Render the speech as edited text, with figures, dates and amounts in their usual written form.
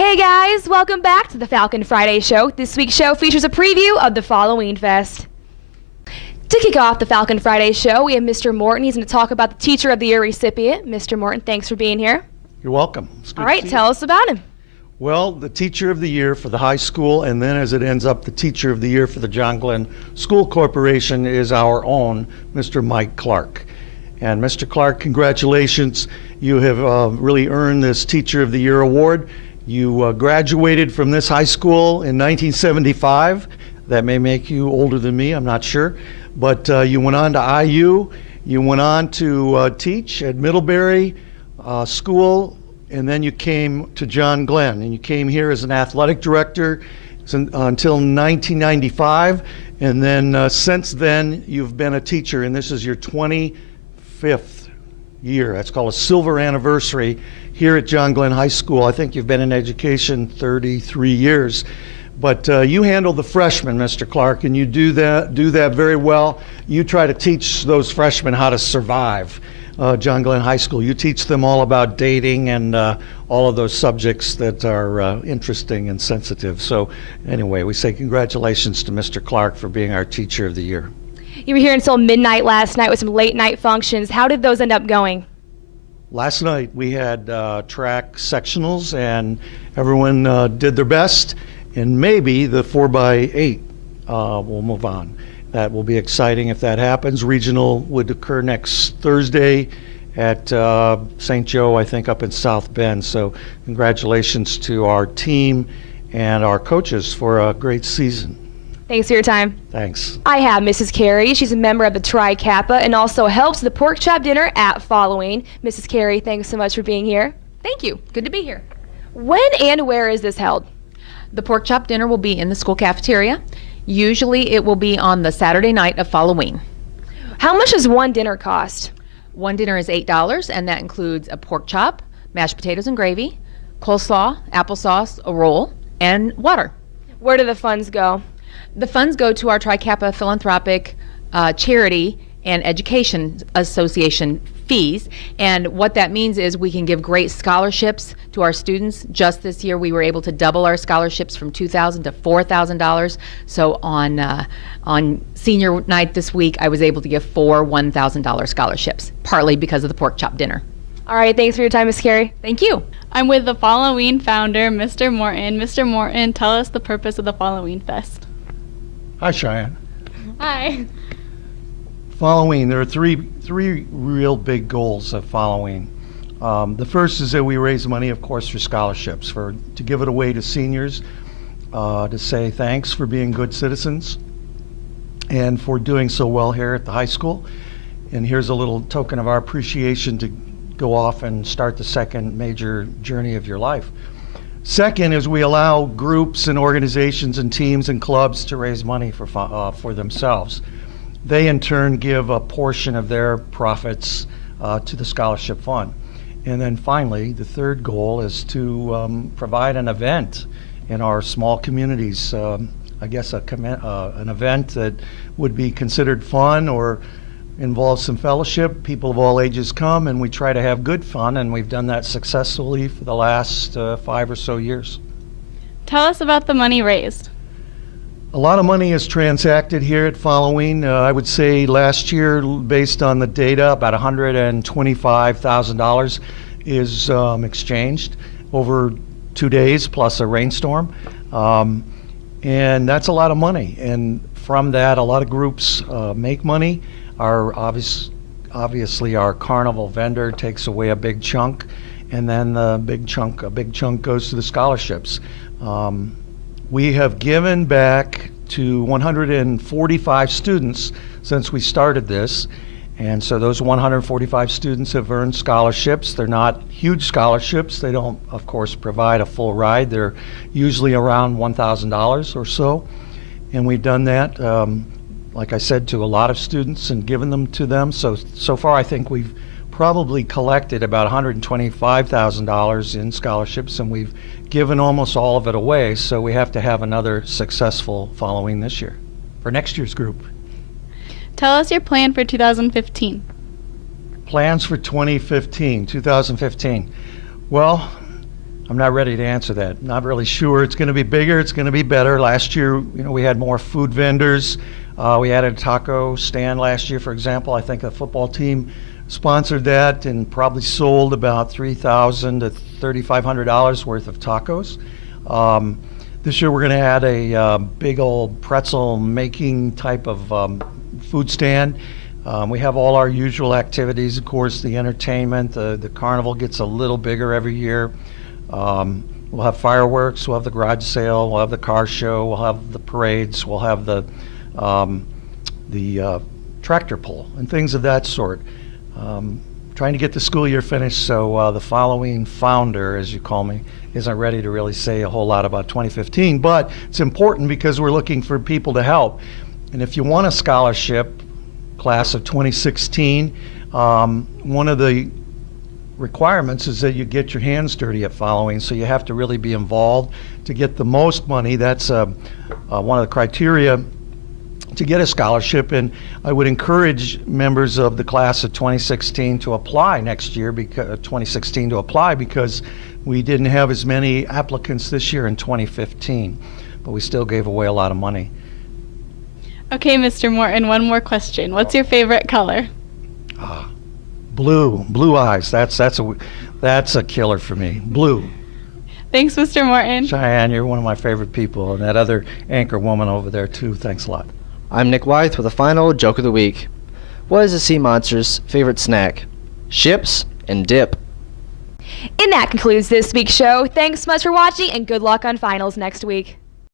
Hey guys, welcome back to the Falcon Friday show. This week's show features a preview of the Halloween Fest. To kick off the Falcon Friday show, we have Mr. Morton. He's going to talk about the Teacher of the Year recipient. Mr. Morton, thanks for being here. You're welcome. All right, tell us about him. Well, the Teacher of the Year for the high school, and then as it ends up, the Teacher of the Year for the John Glenn School Corporation is our own Mr. Mike Clark. And Mr. Clark, congratulations. You have really earned this Teacher of the Year award. You graduated from this high school in 1975. That may make you older than me, I'm not sure. But you went on to IU. You went on to teach at Middlebury School, and then you came to John Glenn. And you came here as an athletic director until 1995. And then since then, you've been a teacher, and this is your 25th year. That's called a silver anniversary here at John Glenn High School. I think you've been in education 33 years. But you handle the freshmen, Mr. Clark, and you do that very well. You try to teach those freshmen how to survive John Glenn High School. You teach them all about dating and all of those subjects that are interesting and sensitive. So anyway, we say congratulations to Mr. Clark for being our Teacher of the Year. You were here until midnight last night with some late night functions. How did those end up going? Last night we had track sectionals, and everyone did their best, and maybe the 4x8 will move on. That will be exciting if that happens. Regional would occur next Thursday at St. Joe, I think, up in South Bend. So congratulations to our team and our coaches for a great season. Thanks for your time. Thanks. I have Mrs. Carey. She's a member of the Tri Kappa and also helps the pork chop dinner at Halloween. Mrs. Carey, thanks so much for being here. Thank you. Good to be here. When and where is this held? The pork chop dinner will be in the school cafeteria. Usually it will be on the Saturday night of Halloween. How much does one dinner cost? One dinner is $8, and that includes a pork chop, mashed potatoes and gravy, coleslaw, applesauce, a roll, and water. Where do the funds go? The funds go to our Tri Kappa Philanthropic Charity and Education Association fees, and what that means is we can give great scholarships to our students. Just this year we were able to double our scholarships from $2,000 to $4,000. So on senior night this week I was able to give 4 $1,000 scholarships, partly because of the pork chop dinner. All right, thanks for your time, Ms. Carey. Thank you. I'm with the Halloween founder, Mr. Morton. Mr. Morton, tell us the purpose of the Halloween Fest. Hi, Cheyenne. Hi. Halloween, there are three real big goals of Halloween. The first is that we raise money, of course, for scholarships, to give it away to seniors, to say thanks for being good citizens and for doing so well here at the high school. And here's a little token of our appreciation to go off and start the second major journey of your life. Second is we allow groups and organizations and teams and clubs to raise money for themselves. They in turn give a portion of their profits to the scholarship fund. And then finally, the third goal is to provide an event in our small communities. I guess an event that would be considered fun or involves some fellowship. People of all ages come, and we try to have good fun, and we've done that successfully for the last 5 or so years. Tell us about the money raised. A lot of money is transacted here at Halloween. I would say last year, based on the data, about $125,000 is exchanged over 2 days plus a rainstorm. And that's a lot of money. And from that, a lot of groups make money. Obviously our carnival vendor takes away a big chunk, and then a big chunk goes to the scholarships. We have given back to 145 students since we started this, and so those 145 students have earned scholarships. They're not huge scholarships. They don't, of course, provide a full ride. They're usually around $1,000 or so, and we've done that, like I said, to a lot of students and given them to them. So far I think we've probably collected about $125,000 in scholarships, and we've given almost all of it away, so we have to have another successful Halloween this year for next year's group. Tell us your plan for 2015. Plans for 2015. Well, I'm not ready to answer that. Not really sure. It's going to be bigger. It's going to be better. Last year, we had more food vendors. We added a taco stand last year, for example. I think the football team sponsored that and probably sold about $3,000 to $3,500 worth of tacos. This year, we're going to add a big old pretzel making type of food stand. We have all our usual activities, of course, the entertainment. The carnival gets a little bigger every year. We'll have fireworks, we'll have the garage sale, we'll have the car show, we'll have the parades, we'll have the tractor pull and things of that sort. Trying to get the school year finished, so the following founder, as you call me, isn't ready to really say a whole lot about 2015, but it's important because we're looking for people to help. And if you want a scholarship, class of 2016, one of the requirements is that you get your hands dirty at following, so you have to really be involved to get the most money. That's one of the criteria to get a scholarship, and I would encourage members of the class of 2016 to apply next year, because we didn't have as many applicants this year in 2015, but we still gave away a lot of money. Okay, Mr. Morton, one more question. What's your favorite color? Blue eyes. That's a killer for me. Blue. Thanks, Mr. Morton. Cheyenne, you're one of my favorite people, and that other anchor woman over there too. Thanks a lot. I'm Nick Wythe with a final joke of the week. What is a sea monster's favorite snack? Chips and dip. And that concludes this week's show. Thanks so much for watching, and good luck on finals next week.